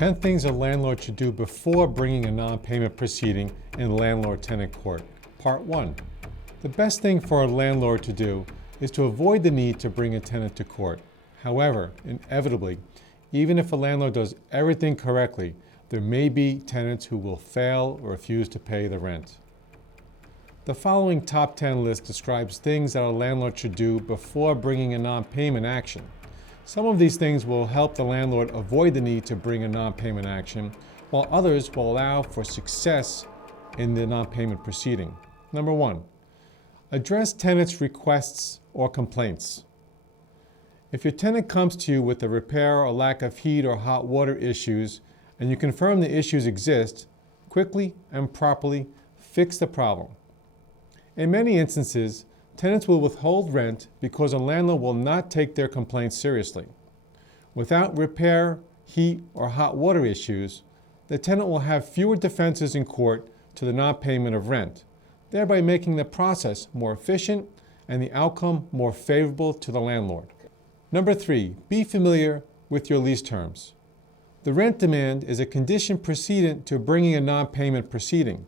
10 things a landlord should do before bringing a non-payment proceeding in landlord-tenant court. Part 1. The best thing for a landlord to do is to avoid the need to bring a tenant to court. However, inevitably, even if a landlord does everything correctly, there may be tenants who will fail or refuse to pay the rent. The following top 10 list describes things that a landlord should do before bringing a non-payment action. Some of these things will help the landlord avoid the need to bring a non-payment action, while others will allow for success in the non-payment proceeding. Number 1, address tenants' requests or complaints. If your tenant comes to you with a repair or lack of heat or hot water issues, and you confirm the issues exist, quickly and properly fix the problem. In many instances, tenants will withhold rent because a landlord will not take their complaints seriously. Without repair, heat, or hot water issues, the tenant will have fewer defenses in court to the non-payment of rent, thereby making the process more efficient and the outcome more favorable to the landlord. Number 3, be familiar with your lease terms. The rent demand is a condition precedent to bringing a non-payment proceeding.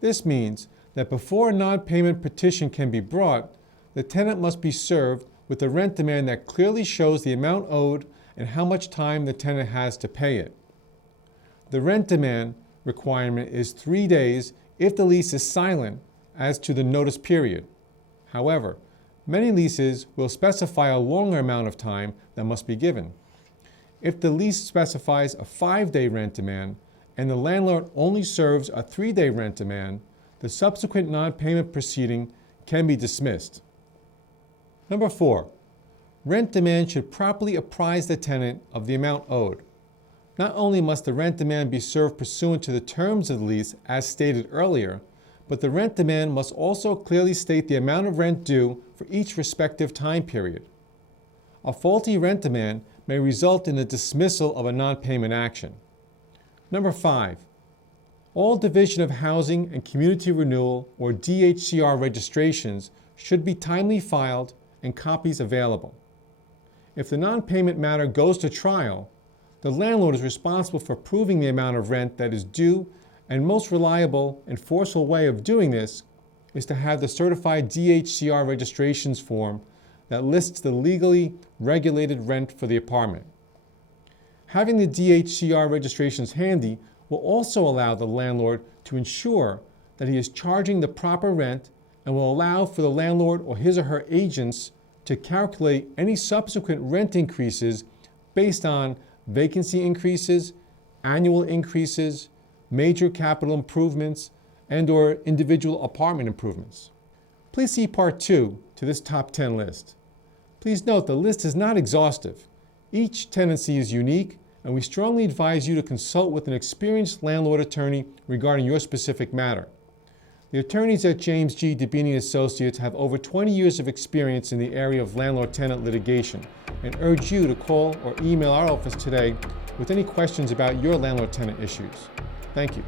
This means that before a non-payment petition can be brought, the tenant must be served with a rent demand that clearly shows the amount owed and how much time the tenant has to pay it. The rent demand requirement is 3 days if the lease is silent as to the notice period. However, many leases will specify a longer amount of time that must be given. If the lease specifies a 5-day rent demand and the landlord only serves a 3-day rent demand, the subsequent non-payment proceeding can be dismissed. Number 4, rent demand should properly apprise the tenant of the amount owed. Not only must the rent demand be served pursuant to the terms of the lease as stated earlier, but the rent demand must also clearly state the amount of rent due for each respective time period. A faulty rent demand may result in the dismissal of a non-payment action. Number 5, all Division of Housing and Community Renewal or DHCR registrations should be timely filed and copies available. If the non-payment matter goes to trial, the landlord is responsible for proving the amount of rent that is due, and most reliable and forceful way of doing this is to have the certified DHCR registrations form that lists the legally regulated rent for the apartment. Having the DHCR registrations handy will also allow the landlord to ensure that he is charging the proper rent and will allow for the landlord or his or her agents to calculate any subsequent rent increases based on vacancy increases, annual increases, major capital improvements, and/or individual apartment improvements. Please see Part 2 to this top 10 list. Please note the list is not exhaustive. Each tenancy is unique, and we strongly advise you to consult with an experienced landlord attorney regarding your specific matter. The attorneys at James G. Dibbini Associates have over 20 years of experience in the area of landlord-tenant litigation and urge you to call or email our office today with any questions about your landlord-tenant issues. Thank you.